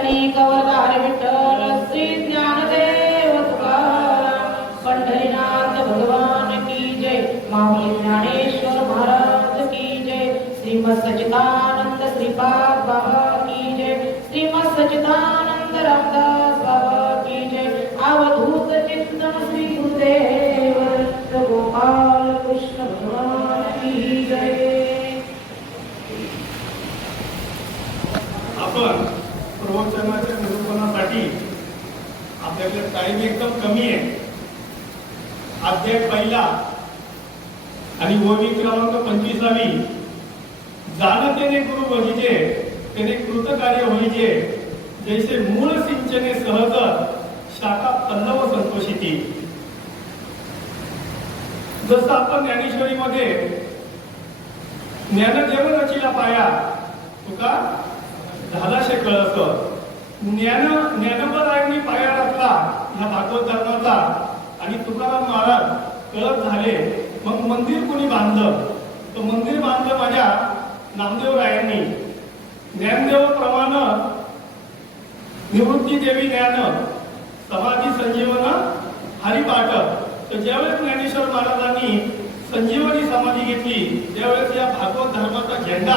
पंढरी कवरदार विठ्ठल श्री ज्ञानदेव तुकाराम पंढरीनाथ भगवान की जय। माऊली ज्ञानेश्वर महाराज की जय। श्रीपाद बाबा की जय। रामदास बाबा की जय। अवधूत चिंतन श्री गुरुदेव। गोपाल कृष्ण भगवान की जय। आपण प्रवचनाच्या निरूपणासाठी आपल्याकडे टाइम एकदम कमी आहे. अध्याय पहिला आणि ओवी क्रमांक पंचवीसावी. जाणतेने गुरु बहिजे त्याने कृतकार्य होईजे जैसे मूळ सिंचने सहज शाखा पल्लव संतोषिती. जसं आपण ज्ञानेश्वरीमध्ये ज्ञानदेव रचिला पाया तुका झालाशे कळस ज्ञान ज्ञानोबरायांनी पाया टाकला ह्या भागवत धर्माचा. आणि तुकाराम महाराज कळत झाले. मग मंदिर कोणी बांधलं? तर मंदिर बांधलं माझ्या नामदेव रायांनी ज्ञानदेव प्रमाण निवृत्ती देवी ज्ञान समाधी संजीवन हरिपाठ. तर ज्यावेळेस ज्ञानेश्वर महाराजांनी संजीवनी समाधी घेतली त्यावेळेस या भागवत धर्माचा झेंडा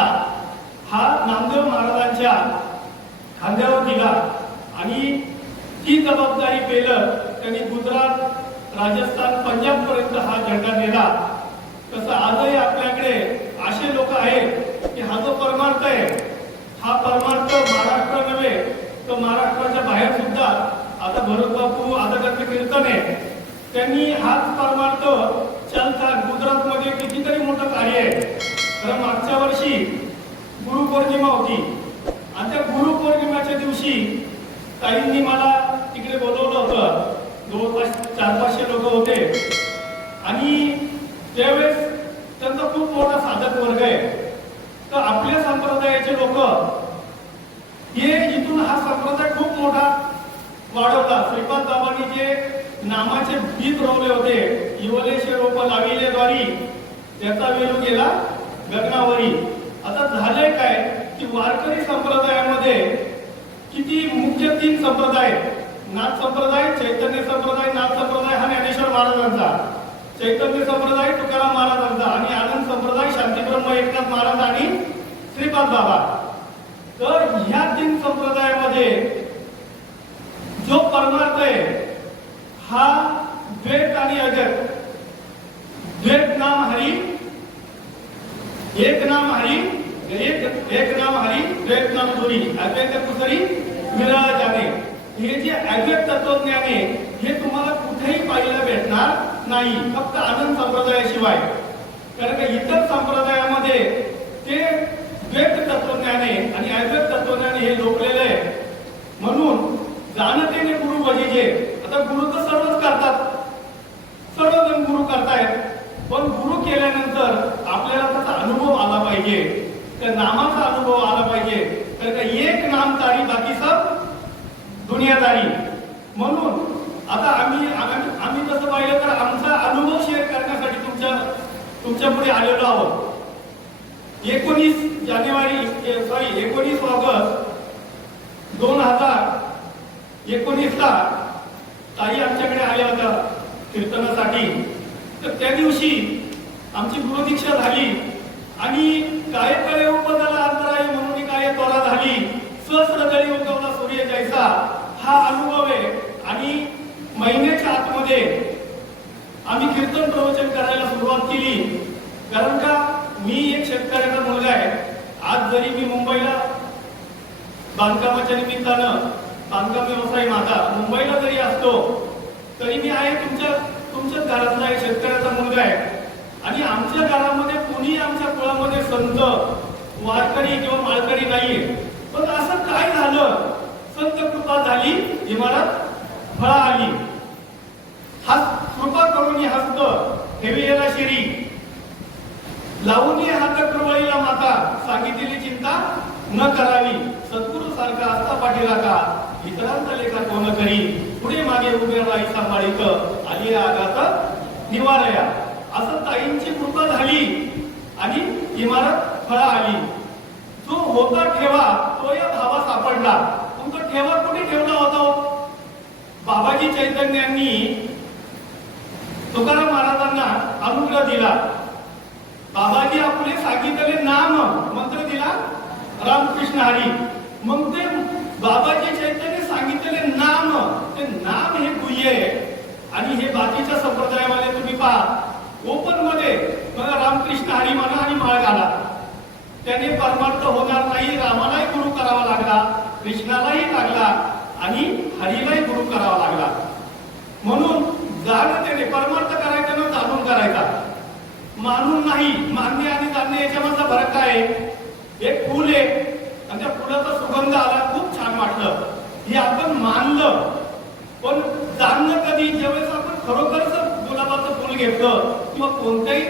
हा नामदेव महाराजांच्या खांद्यावर दिला आणि ती जबाबदारी पेलं त्यांनी गुजरात राजस्थान पंजाब पर्यंत हा झेंडा नेला तसं आजही आपल्याकडे असे लोक आहेत की हा जो परमार्थ आहे हा परमार्थ महाराष्ट्र नव्हे तर महाराष्ट्राच्या बाहेर सुद्धा आता भरत बापू आदगाचं कीर्तन आहे. त्यांनी हाच परमार्थ चालतात गुजरातमध्ये कितीतरी मोठं कार्य आहे. तर मागच्या वर्षी गुरुपौर्णिमा होती. आणि त्या गुरुपौर्णिमाच्या दिवशी ताईंनी मला तिकडे बोलवलं होतं. जवळपास चार पाचशे लोक होते. आणि त्यावेळेस त्यांचा खूप मोठा साधक वर्ग आहे. तर आपल्या संप्रदायाचे लोक हे इथून हा संप्रदाय खूप मोठा वाढवला. श्रीपाद बाबांनी जे नामाचे बीज रोवले होते इवलेशे रोप लाविले द्वारी त्याचा वेळ गेला गगनावरी. आता झालंय काय? की वारकरी संप्रदायामध्ये किती मुख्य तीन संप्रदाय नाथ संप्रदाय चैतन्य संप्रदाय नाथ संप्रदाय हा ज्ञानेश्वर महाराजांचा. चैतन्य संप्रदाय तुकाराम महाराजांचा आणि आनंद संप्रदाय शांतीब्रह्म एकनाथ महाराज आणि श्रीपाद बाबा. तर ह्या तीन संप्रदायामध्ये जो परमार्थ आहे हा द्वेत आणि अजत द्वेत नाम हरी एक नाम हरी एक एक नाम हरी द्वैत नाम दुरी. अद्वैत कुसरी मिळा जाणे हे जे अद्वैत तत्वज्ञान आहे हे तुम्हाला कुठेही पाहायला भेटणार नाही. फक्त आनंद संप्रदायाशिवाय. कारण का इतर संप्रदायामध्ये ते द्वैत तत्वज्ञाने आहे आणि अद्वैत तत्वज्ञान हे लोकलेलं आहे. म्हणून जाणतेने गुरु भजीजे. आता गुरु तर सर्वच करतात. सर्वजण गुरु करतायत. पण गुरु केल्यानंतर आपल्याला त्याचा अनुभव आला पाहिजे. त्या नामाचा अनुभव आला पाहिजे. तर का एक नाम तारी बाकी सब दुनियादारी. म्हणून आता आम्ही आम्ही आम्ही तसं पाहिलं तर आमचा अनुभव शेअर करण्यासाठी तुमच्या तुमच्यापुढे आलेलो आहोत. एकोणीस जानेवारी सॉरी एकोणीस ऑगस्ट दोन हजार एकोणीसला ताई आमच्याकडे आल्या होत्या कीर्तनासाठी. तर त्या दिवशी आमची गुरुदीक्षा झाली आणि काय कळे उपदाला अंतराय म्हणून काय त्वरा झाली. सहस्रदळी उगवला सूर्य जैसा. हा अनुभव आहे. आणि महिन्याच्या आतमध्ये आम्ही कीर्तन प्रवचन करायला सुरुवात केली. कारण का? मी एक शेतकऱ्याचा मुलगा आहे. आज जरी मी मुंबईला बांधकामाच्या निमित्तानं बांधकाम व्यवसाय माझा मुंबईला जरी असतो तरी मी आहे तुमच्या तुमच्याच घरातला एक शेतकऱ्याचा मुलगा आहे. आणि आमच्या घरामध्ये कोणी आमच्या कुळामध्ये संत वारकरी किंवा माळकरी नाहीये. पण असं काय झालं? संत कृपा झाली इमारत फळा आली. हात कृपा करून हस्त ठेविलेला शिरी. लावून हात कृवळीला माता सांगितलेली चिंता न करावी. सद्गुरु सारखा असता पाठीला का इतरांचा लेखा कोण करी? पुढे मागे उभे राहायचा सांभाळीत आली निवारया. असं ताईंची कृपा झाली आणि इमारत फळा आली. जो होता ठेवा तो या भावा सापडला. तुमचा ठेवा कुठे ठेवला होता? बाबाजी चैतन्यांनी तुकाराम महाराजांना अनुग्रह दिला. बाबाजी आपले सांगितले नाम मंत्र दिला रामकृष्ण हरी. मग ते बाबाजी चैतन्य सांगितलेले नाम ते नाम हे गुह्य आहे. आणि हे बाकीच्या संप्रदायामध्ये तुम्ही पहा. ओपनमध्ये बघा रामकृष्ण हरी म्हणा आणि माळ घाला. त्याने परमार्थ होणार नाही रामालाही गुरु करावा लागला कृष्णालाही लागला आणि हरीलाही गुरु करावा लागला. म्हणून जाणं त्याने परमार्थ करायचा ना जाणून करायचा. मानून नाही मानणे आणि जाणणे याच्यामधला फरक काय? एक फुल आहे आणि त्या फुलाचा सुगंध आला खूप छान वाटलं. हे आपण मानलं. पण जाणणं कधी? ज्यावेळेस आपण खरोखरच गुलाबाचं फुल घेतलं किंवा कोणतंही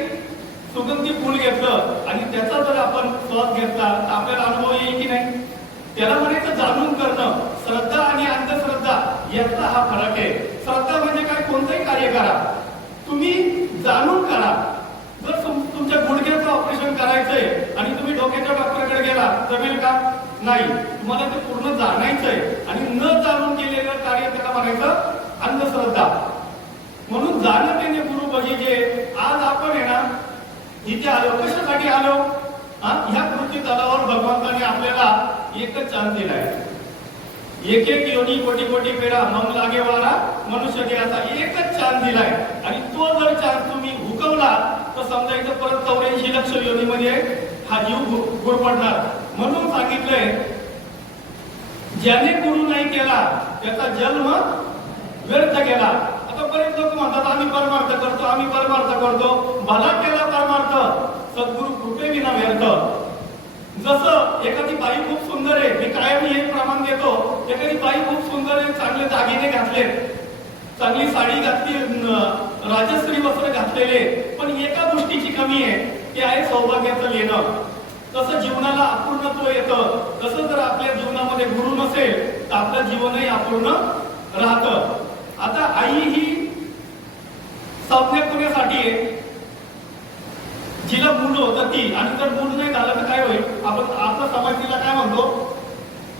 सुगंधी फुल घेतलं आणि त्याचा जर आपण स्वाद घेतला तर आपल्याला अनुभव येईल की नाही? त्याला म्हणायचं जाणून करणं श्रद्धा आणि अंधश्रद्धा यातला हा फरक आहे. श्रद्धा म्हणजे काय? कोणतंही कार्य करा. तुम्ही जाणून करा. जर तुमच्या गुडघ्याचं ऑपरेशन करायचंय आणि तुम्ही डोक्याच्या डॉक्टरकडे गेला जमेल का? नाही. तुम्हाला ते पूर्ण जाणायचंय. आणि न जाणून केलेलं कार्य त्याला म्हणायचं अंधश्रद्धा. म्हणून जाणं त्याने गुरु बघितले आज आपण आहे ना इथे आलो कशासाठी आलो? हा ह्या कृती तलावावर भगवंताने आपल्याला एकच चान्स दिलाय. एक एक योनी कोटी कोटी पेरा मग लागे वारा मनुष्य देहाचा एकच चांद दिलाय. आणि तो जर चांद तुम्ही हुकवला तर समजायचं परत चौऱ्याऐंशी लक्ष योनीमध्ये हा जीव गुरपडणार म्हणून सांगितलंय ज्याने गुरु नाही केला त्याचा जन्म व्यर्थ गेला आता बरेच लोक म्हणतात आम्ही परमार्थ करतो आम्ही परमार्थ करतो. भला केला परमार्थ. सद्गुरु कृपे विना व्यर्थ. जसं एखादी बाई खूप सुंदर आहे मी कायम हे प्रमाण देतो. एखादी बाई खूप सुंदर आहे चांगले दागिने घातले चांगली साडी घातली राजश्री वस्त्र घातलेले. पण एका गोष्टीची कमी आहे ते आहे सौभाग्याचं लेणं. तसं जीवनाला अपूर्णत्व येतं. तसं जर आपल्या जीवनामध्ये गुरु नसेल तर आपलं जीवनही अपूर्ण राहतं. आता आई ही संज्ञा आहे. जिला मूल होतं ती. आणि जर मूल नाही झालं तर काय होईल? आपण आपला समाज तिला काय म्हणतो?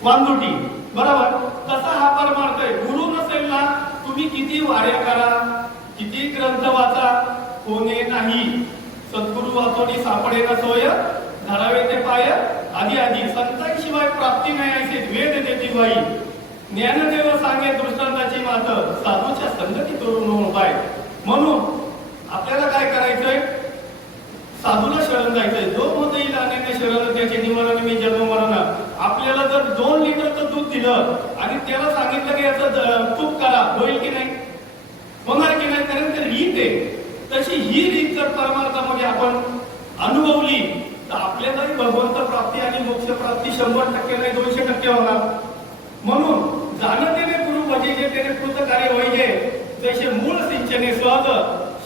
वांदुटी बरोबर? तसा हा परमार्थ आहे. गुरु नसेल ना तुम्ही किती वाऱ्या करा किती ग्रंथ वाचा कोणे नाही. सद्गुरु वाचोनी सापडे ना सोय धरावे ते पाय. आधी आधी संतांशिवाय प्राप्ती नाही असे वेद देती भाई ज्ञानदेव सांगे दृष्टांताची मात साधूच्या संगती करून उपाय म्हणून आपल्याला काय करायचंय? साधूला शरण जायचंय जो मत येईल अनेक शरण त्याचे निवारण मी जन्म मरण. आपल्याला जर दोन लिटरचं दूध दिलं आणि त्याला सांगितलं की याचं तूप करा. होईल की नाही? होणार की नाही? कारण ते रीत आहे. तशी ही रीत जर परमार्थामध्ये आपण अनुभवली तर आपल्यालाही भगवंत प्राप्ती आणि मोक्ष प्राप्ती शंभर टक्के नाही दोनशे टक्के होणार. म्हणून भजेचे तेने कृत कार्य व्हायचे जसे मूळ सिंचने सहज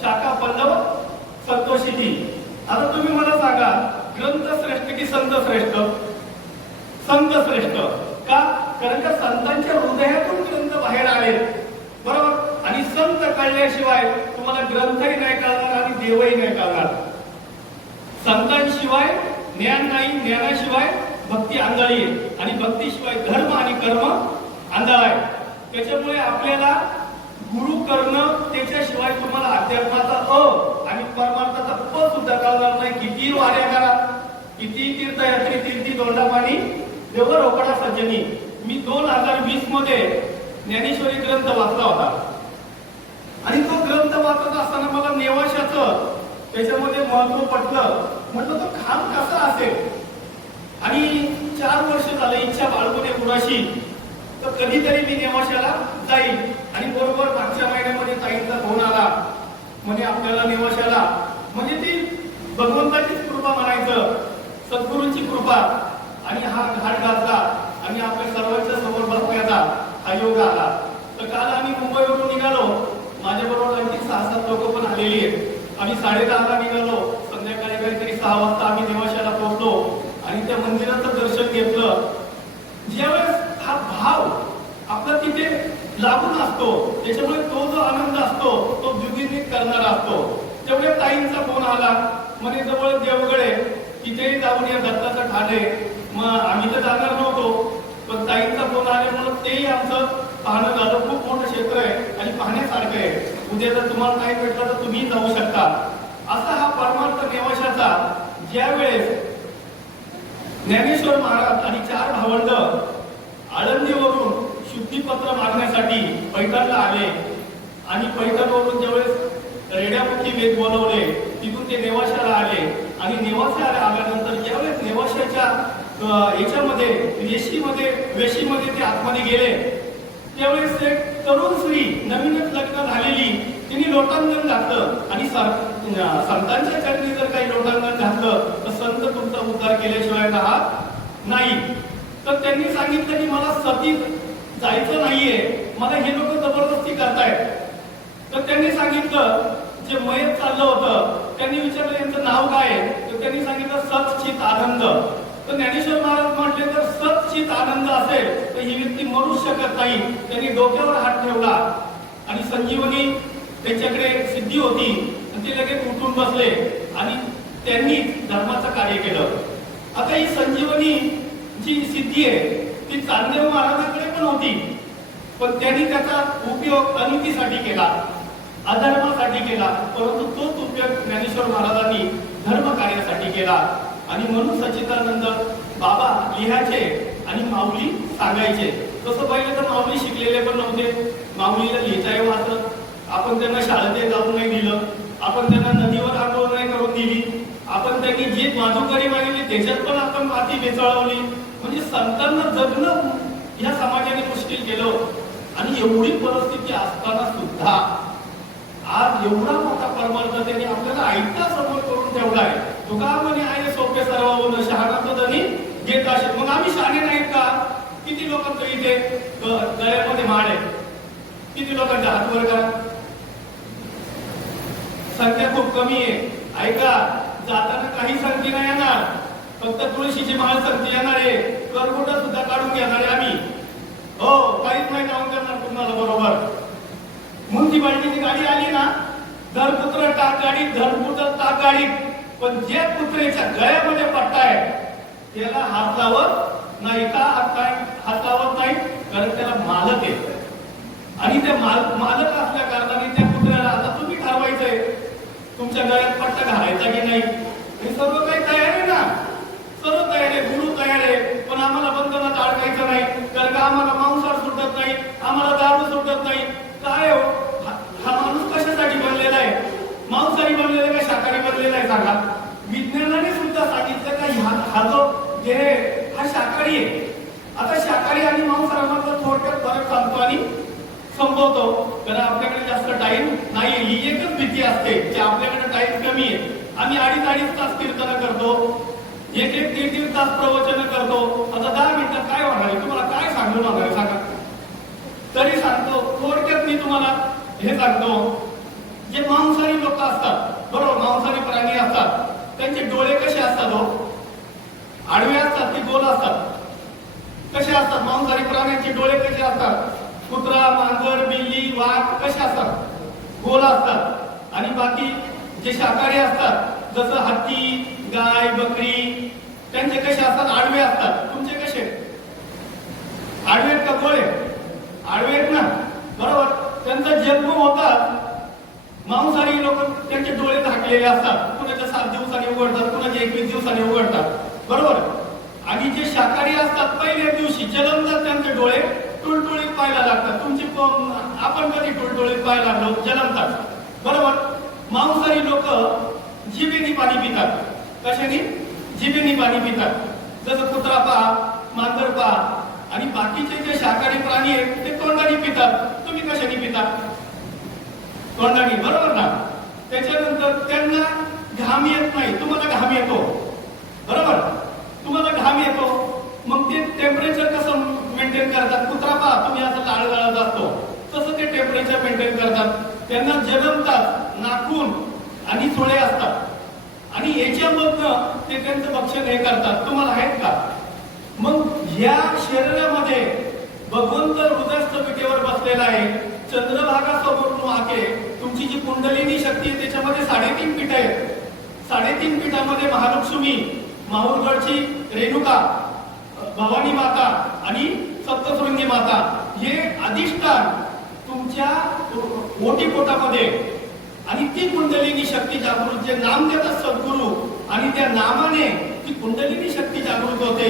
शाखा पल्लव संतोषिती आता तुम्ही मला सांगा ग्रंथ श्रेष्ठ की संत श्रेष्ठ? संत श्रेष्ठ. का? कारण का संतांच्या हृदयातून ग्रंथ बाहेर आले. बरोबर? आणि संत कळल्याशिवाय तुम्हाला ग्रंथही नाही कळणार आणि देवही नाही कळणार. संतांशिवाय ज्ञान नाही ज्ञानाशिवाय भक्ती आंधळी आहे. आणि भक्तीशिवाय धर्म आणि कर्म आंधळ आहे. त्याच्यामुळे आपल्याला गुरु करणं त्याच्याशिवाय तुम्हाला अध्यात्माचा अ आणि परमार्थाचा प सुद्धा कळणार नाही. किती वाऱ्या करा किती तीर्थयात्री तीर्थी दोंडापाणी देवर रोकडा सज्जनी. मी दोन हजार वीसमध्ये ज्ञानेश्वरी ग्रंथ वाचला होता. आणि तो ग्रंथ वाचत असताना मला नेवाशाचं त्याच्यामध्ये महत्त्व पटलं. म्हटलं तो खाम कसा असेल? आणि चार वर्ष झालं इच्छा बाळगून कुणाशी? तर कधीतरी मी नेवाशाला जाईल आणि बरोबर मागच्या महिन्यामध्ये ताईंचा फोन आला. म्हणजे आपल्याला नेवाशाला. म्हणजे ती भगवंताचीच कृपा म्हणायचं. सद्गुरूंची कृपा. आणि हा घाट घातला. आणि आपल्या सर्वांच्या समोर बसण्याचा हा योग आला. तर काल आम्ही मुंबईवरून निघालो. माझ्या बरोबर आणखी सहा सात लोक पण आलेली आहेत. आम्ही साडेदहाला निघालो. संध्याकाळी काहीतरी सहा वाजता आम्ही नेवाशाला पोहोचलो. आणि त्या मंदिराचं दर्शन घेतलं. ज्यावेळेस लागून असतो. त्याच्यामुळे तो जो आनंद असतो तो द्विगुणित करणारा असतो. तेवढ्या ताईंचा फोन आला. म्हणे जवळ देवगडे तिथेही जाऊन या दत्ताचं ठाणे मग आम्ही तर जाणार नव्हतो. पण ताईंचा फोन आल्यामुळे तेही आमचं पाहणं झालं. खूप मोठं क्षेत्र आहे आणि पाहण्यासारखं आहे. उद्या जर तुम्हाला नाही भेटलं तर तुम्ही जाऊ शकता. असा हा परमार्थ नेवाशाचा ज्या वेळेस ज्ञानेश्वर महाराज आणि चार भावंड आळंदीवरून शुद्धीपत्र मागण्यासाठी पैठणला आले. आणि पैठणवरून ज्यावेळेस रेड्यामुखी वेद बोलवले तिथून ते नेवाशाला आले. आणि नेवाशाला आल्यानंतर ज्यावेळेस नेवाशाच्या याच्यामध्ये वेशीमध्ये वेशीमध्ये ते आतमध्ये गेले त्यावेळेस एक तरुण स्त्री नवीनच लग्न झालेली तिने लोटांगण घातलं. आणि संतांच्या चरणी जर काही लोटांगण घातलं तर संत तुमचा उद्धार केल्याशिवाय राहत नाही? तर त्यांनी सांगितलं की मला सती जायचं नाहीये. मला हे लोक जबरदस्ती करतायत. तर त्यांनी सांगितलं जे मयत चाललं होतं त्यांनी विचारलं यांचं नाव काय आहे? तर त्यांनी सांगितलं सचित आनंद. तर ज्ञानेश्वर महाराज म्हटले तर सचित आनंद असेल तर ही व्यक्ती मरू शकत नाही. त्यांनी डोक्यावर हात ठेवला. आणि संजीवनी त्यांच्याकडे सिद्धी होती. आणि ते लगेच उठून बसले. आणि त्यांनी धर्माचं कार्य केलं. आता ही संजीवनी जी सिद्धी आहे ती चांदेव महाराजांकडे पण होती पण त्यांनी त्याचा उपयोग अनितीसाठी केला अधर्मासाठी केला परंतु तोच उपयोग ज्ञानेश्वर महाराजांनी धर्म कार्यासाठी केला. आणि म्हणून सच्चिदानंद बाबा लिहायचे आणि माऊली सांगायचे. तसं पाहिलं तर माऊली शिकलेले पण नव्हते. माऊलीला लिहिता वाचत आपण त्यांना शाळेत जाऊन नाही दिलं. आपण त्यांना नदीवर आंदोलन नाही करून दिली. आपण त्यांनी जी माधुकरी मागितली त्याच्यात पण आपण माती मिसळवली. म्हणजे संतांना जगणं या समाजाने मुश्किल केलं आणि एवढी परिस्थिती असताना सुद्धा आज एवढा मोठा परमार्थ त्यांनी आपल्याला ऐकता समोर करून ठेवलाय तुका म्हणे आहे सोपे सर्व शहाणा धनी घेत असेल. मग आम्ही शहाणे नाहीत का? किती लोकांचं इथे ग- गळ्यामध्ये माळ आहे? किती लोकांच्या हातवर करा? संख्या खूप कमी आहे. ऐका जाताना काही संख्या नाही येणार. फक्त तुळशीची माळ संख्या येणार. आहे सुद्धा काढून घेणार आहे आम्ही. हो काहीच नाही जाऊन करणार तुम्हाला बरोबर. म्युन्सिपाल्टीची गाडी आली ना धरपुत्र टाक गाडी धरपुत्र टाक गाडी पण जे कुत्रेच्या गळ्यामध्ये पट्टा आहे त्याला हात लावत नाही का? हात काय हात लावत नाही कारण त्याला मालक आहे. आणि ते माल मालक असल्या कारणाने त्या कुत्र्याला आता तुम्ही ठरवायचंय. तुमच्या गळ्यात पट्टा घालायचा की नाही? हे सर्व काही तयार सर्व तयार आहे गुरु तयार आहे पण आम्हाला बंधनात अडकायचं नाही कारण का आम्हाला मांसाहार सुटत नाही आम्हाला दारू सुटत नाही? काय हो? हा माणूस कशासाठी बनलेला आहे? मांसाहारी बनलेला आहे का शाकाहारी बनलेला आहे? सांगा. विज्ञानाने सुद्धा सांगितलं का ह्या हा जो देह हा शाकाहारी आहे. आता शाकाहारी आणि मांसाहारामधला थोडक्यात फरक सांगतो आणि संपवतो. कारण आपल्याकडे जास्त टाइम नाही ही एकच भीती असते की आपल्याकडे टाइम कमी आहे. आम्ही अडीच अडीच तास कीर्तन करतो. एक एक दीड दीड तास प्रवचन करतो. आता दहा मिनिटात काय होणार तुम्हाला काय सांगून होणार सांगा. तरी सांगतो थोडक्यात मी तुम्हाला हे सांगतो. जे मांसाहारी लोक असतात बरोबर मांसाहारी प्राणी असतात त्यांचे डोळे कसे असतात हो? आडवे असतात की गोल असतात? कसे असतात? मांसाहारी प्राण्यांचे डोळे कसे असतात? कुत्रा मांजर बिल्ली वाघ कसे असतात? गोल असतात. आणि बाकी जे शाकाहारी असतात जसं हत्ती गाय बकरी त्यांचे कसे असतात? आडवे असतात. तुमचे कसे? आडवे का गोळे आडवे आहेत ना? बरोबर. त्यांचा जन्म होता. मांसाहारी लोक त्यांचे डोळे झाकलेले असतात. कुणाच्या सात दिवसांनी उघडतात कुणाच्या एकवीस दिवसांनी उघडतात. बरोबर? आणि जे शाकाहारी असतात पहिल्या दिवशी जलमतात त्यांचे डोळे टुळटुळीत पाहायला लागतात. तुमची आपण कधी टुळटुळीत पाहायला लागलो? जन्मतात बरोबर? मांसाहारी लोक जीवेनी पाणी पितात. कशाने? जिभेने पाणी पितात. जसं कुत्रा पहा मांजर पहा आणि बाकीचे जे शाकाहारी प्राणी आहेत ते तोंडाने पितात. तुम्ही कशाने पितात? तोंडाने बरोबर ना? त्याच्यानंतर त्यांना घाम येत नाही. तुम्हाला घाम करतात. तुम्हाला आहेत का? मग या शरीरामध्ये भगवंत हृदयस्थ पिठेवर बसलेला आहे. चंद्रभागा समोर आके तुमची जी कुंडलिनी शक्ती आहे त्याच्यामध्ये साडेतीन पीठ आहेत. साडेतीन पीठामध्ये महालक्ष्मी माहूरगडची रेणुका भवानी माता आणि सप्तसृंगी माता हे अधिष्ठान तुमच्या मोठी पोटामध्ये आणि ती कुंडलिनी शक्ती जागृत जे नाम देतात सद्गुरू आणि त्या नामाने ती कुंडलिनी शक्ती जागृत होते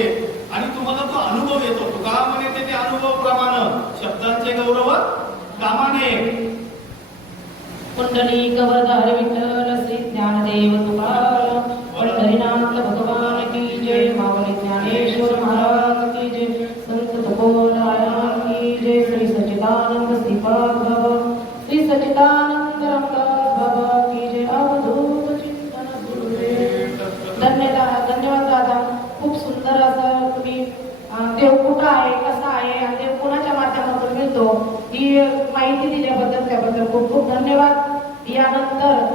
आणि तुम्हाला तो अनुभव येतो. तुकारामाने ते अनुभव प्रमाण शब्दांचे गौरव कामाने. कुंडली कवरधार रसी श्री ज्ञानदेव तुकाराम भगवान धन्यवाद. यानंतर